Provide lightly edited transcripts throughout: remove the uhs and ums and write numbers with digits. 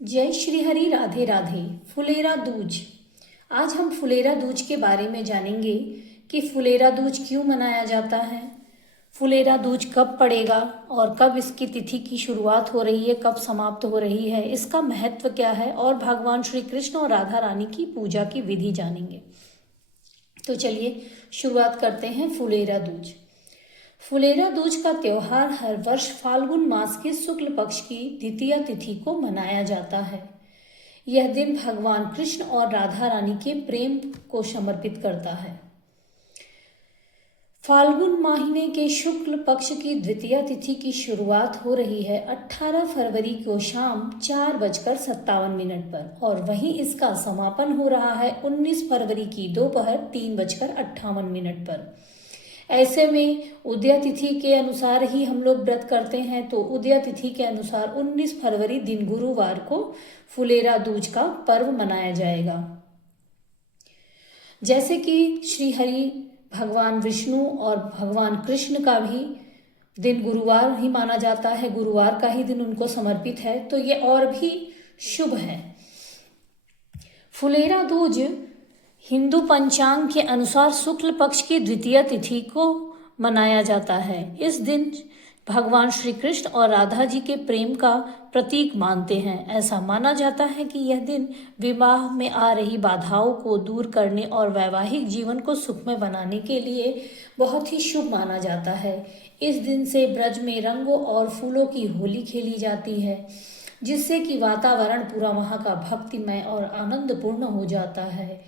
जय श्री हरि। राधे राधे। फुलेरा दूज। आज हम फुलेरा दूज के बारे में जानेंगे कि फुलेरा दूज क्यों मनाया जाता है, फुलेरा दूज कब पड़ेगा और कब इसकी तिथि की शुरुआत हो रही है, कब समाप्त हो रही है, इसका महत्व क्या है और भगवान श्री कृष्ण और राधा रानी की पूजा की विधि जानेंगे। तो चलिए शुरुआत करते हैं फुलेरा दूज। फुलेरा दूज का त्योहार हर वर्ष फाल्गुन मास के शुक्ल पक्ष की द्वितीय तिथि को मनाया जाता है। यह दिन भगवान कृष्ण और राधा रानी के प्रेम को समर्पित करता है। फाल्गुन महीने के शुक्ल पक्ष की द्वितीय तिथि की शुरुआत हो रही है 18 फरवरी को शाम 4:57 पर और वहीं इसका समापन हो रहा है 19 फरवरी की दोपहर 3:58 पर। ऐसे में उदय तिथि के अनुसार ही हम लोग व्रत करते हैं, तो उदय तिथि के अनुसार 19 फरवरी दिन गुरुवार को फुलेरा दूज का पर्व मनाया जाएगा। जैसे कि श्री हरि भगवान विष्णु और भगवान कृष्ण का भी दिन गुरुवार ही माना जाता है, गुरुवार का ही दिन उनको समर्पित है, तो ये और भी शुभ है। फुलेरा दूज हिंदू पंचांग के अनुसार शुक्ल पक्ष की द्वितीय तिथि को मनाया जाता है। इस दिन भगवान श्री कृष्ण और राधा जी के प्रेम का प्रतीक मानते हैं। ऐसा माना जाता है कि यह दिन विवाह में आ रही बाधाओं को दूर करने और वैवाहिक जीवन को सुखमय बनाने के लिए बहुत ही शुभ माना जाता है। इस दिन से ब्रज में रंगों और फूलों की होली खेली जाती है, जिससे कि वातावरण पूरा वहाँ का भक्तिमय और आनंदपूर्ण हो जाता है।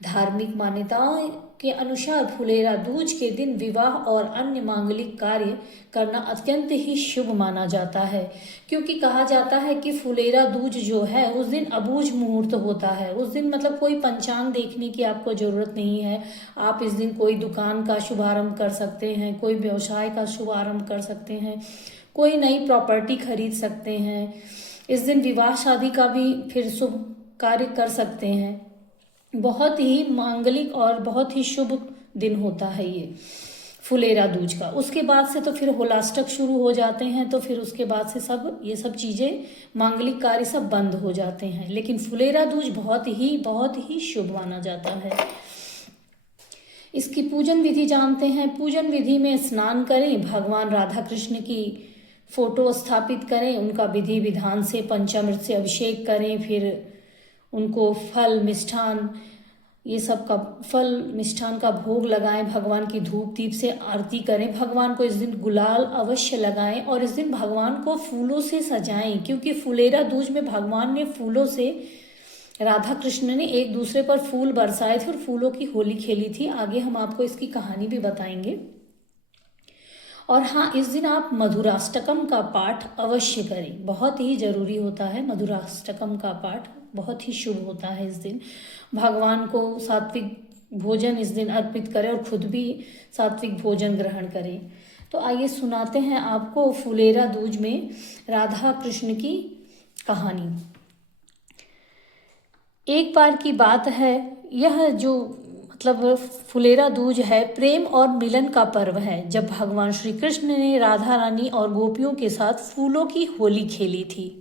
धार्मिक मान्यताओं के अनुसार फुलेरा दूज के दिन विवाह और अन्य मांगलिक कार्य करना अत्यंत ही शुभ माना जाता है, क्योंकि कहा जाता है कि फुलेरा दूज जो है उस दिन अबूझ मुहूर्त होता है। उस दिन मतलब कोई पंचांग देखने की आपको ज़रूरत नहीं है। आप इस दिन कोई दुकान का शुभारंभ कर सकते हैं, कोई व्यवसाय का शुभारंभ कर सकते हैं, कोई नई प्रॉपर्टी खरीद सकते हैं। इस दिन विवाह शादी का भी फिर शुभ कार्य कर सकते हैं। बहुत ही मांगलिक और बहुत ही शुभ दिन होता है ये फुलेरा दूज का। उसके बाद से तो फिर होलाष्टक शुरू हो जाते हैं, तो फिर उसके बाद से सब ये सब चीज़ें मांगलिक कार्य सब बंद हो जाते हैं, लेकिन फुलेरा दूज बहुत ही शुभ माना जाता है। इसकी पूजन विधि जानते हैं। पूजन विधि में स्नान करें, भगवान राधा कृष्ण की फोटो स्थापित करें, उनका विधि विधान से पंचामृत से अभिषेक करें, फिर उनको फल मिष्ठान ये सब का फल मिष्ठान का भोग लगाएं, भगवान की धूप दीप से आरती करें। भगवान को इस दिन गुलाल अवश्य लगाएं और इस दिन भगवान को फूलों से सजाएं, क्योंकि फुलेरा दूज में भगवान ने फूलों से, राधा कृष्ण ने एक दूसरे पर फूल बरसाए थे और फूलों की होली खेली थी। आगे हम आपको इसकी कहानी भी बताएंगे। और हाँ, इस दिन आप मधुराष्टकम का पाठ अवश्य करें, बहुत ही जरूरी होता है। मधुराष्टकम का पाठ बहुत ही शुभ होता है। इस दिन भगवान को सात्विक भोजन इस दिन अर्पित करें और खुद भी सात्विक भोजन ग्रहण करें। तो आइए सुनाते हैं आपको फुलेरा दूज में राधा कृष्ण की कहानी। एक बार की बात है, यह जो मतलब फुलेरा दूज है प्रेम और मिलन का पर्व है, जब भगवान श्री कृष्ण ने राधा रानी और गोपियों के साथ फूलों की होली खेली थी।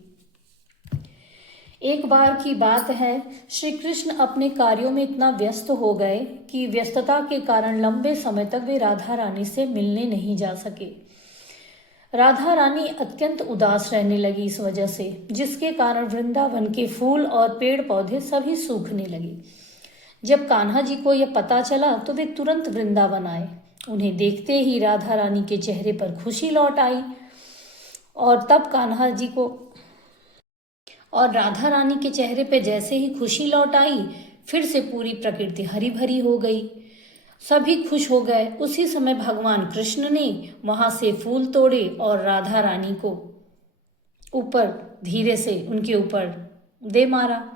एक बार की बात है, श्री कृष्ण अपने कार्यों में इतना व्यस्त हो गए कि व्यस्तता के कारण लंबे समय तक वे राधा रानी से मिलने नहीं जा सके। राधा रानी अत्यंत उदास रहने लगी इस वजह से, जिसके कारण वृंदावन के फूल और पेड़ पौधे सभी सूखने लगे। जब कान्हा जी को यह पता चला तो वे तुरंत वृंदावन आए। उन्हें देखते ही राधा रानी के चेहरे पर खुशी लौट आई और राधा रानी के चेहरे पे जैसे ही खुशी लौट आई, फिर से पूरी प्रकृति हरी भरी हो गई, सभी खुश हो गए। उसी समय भगवान कृष्ण ने वहां से फूल तोड़े और राधा रानी को ऊपर धीरे से उनके ऊपर दे मारा।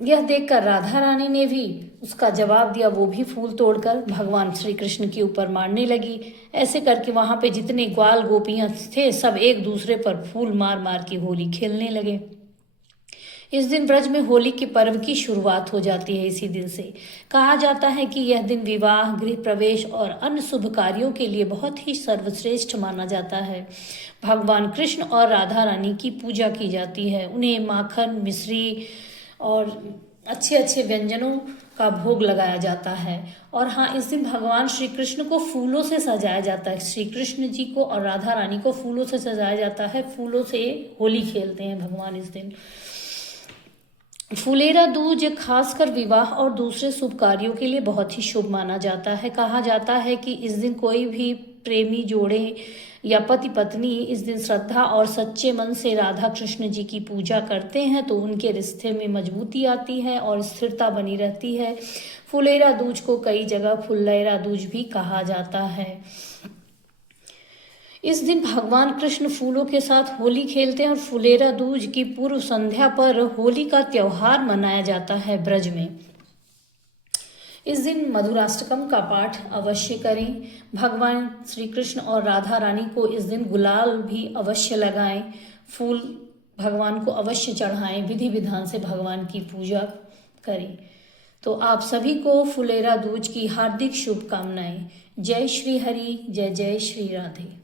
यह देखकर राधा रानी ने भी उसका जवाब दिया, वो भी फूल तोड़कर भगवान श्री कृष्ण के ऊपर मारने लगी। ऐसे करके वहां पे जितने ग्वाल गोपियां थे सब एक दूसरे पर फूल मार मार के होली खेलने लगे। इस दिन ब्रज में होली के पर्व की शुरुआत हो जाती है। इसी दिन से कहा जाता है कि यह दिन विवाह, गृह प्रवेश और अन्य शुभ कार्यों के लिए बहुत ही सर्वश्रेष्ठ माना जाता है। भगवान कृष्ण और राधा रानी की पूजा की जाती है। उन्हें माखन, मिश्री और अच्छे अच्छे व्यंजनों का भोग लगाया जाता है। और हाँ, इस दिन भगवान श्री कृष्ण को फूलों से सजाया जाता है। श्री कृष्ण जी को और राधा रानी को फूलों से सजाया जाता है। फूलों से होली खेलते हैं भगवान इस दिन। फुलेरा दूज खासकर विवाह और दूसरे शुभ कार्यों के लिए बहुत ही शुभ माना जाता है। कहा जाता है कि इस दिन कोई भी प्रेमी जोड़े या पति पत्नी इस दिन श्रद्धा और सच्चे मन से राधा कृष्ण जी की पूजा करते हैं तो उनके रिश्ते में मजबूती आती है और स्थिरता बनी रहती है। फुलेरा दूज को कई जगह फुल्लैरा दूज भी कहा जाता है। इस दिन भगवान कृष्ण फूलों के साथ होली खेलते हैं और फुलेरा दूज की पूर्व संध्या पर होली का त्योहार मनाया जाता है ब्रज में। इस दिन मधुराष्टकम का पाठ अवश्य करें। भगवान श्री कृष्ण और राधा रानी को इस दिन गुलाल भी अवश्य लगाएं। फूल भगवान को अवश्य चढ़ाएं। विधि विधान से भगवान की पूजा करें। तो आप सभी को फुलेरा दूज की हार्दिक शुभकामनाएं। जय श्री हरि, जय जय श्री राधे।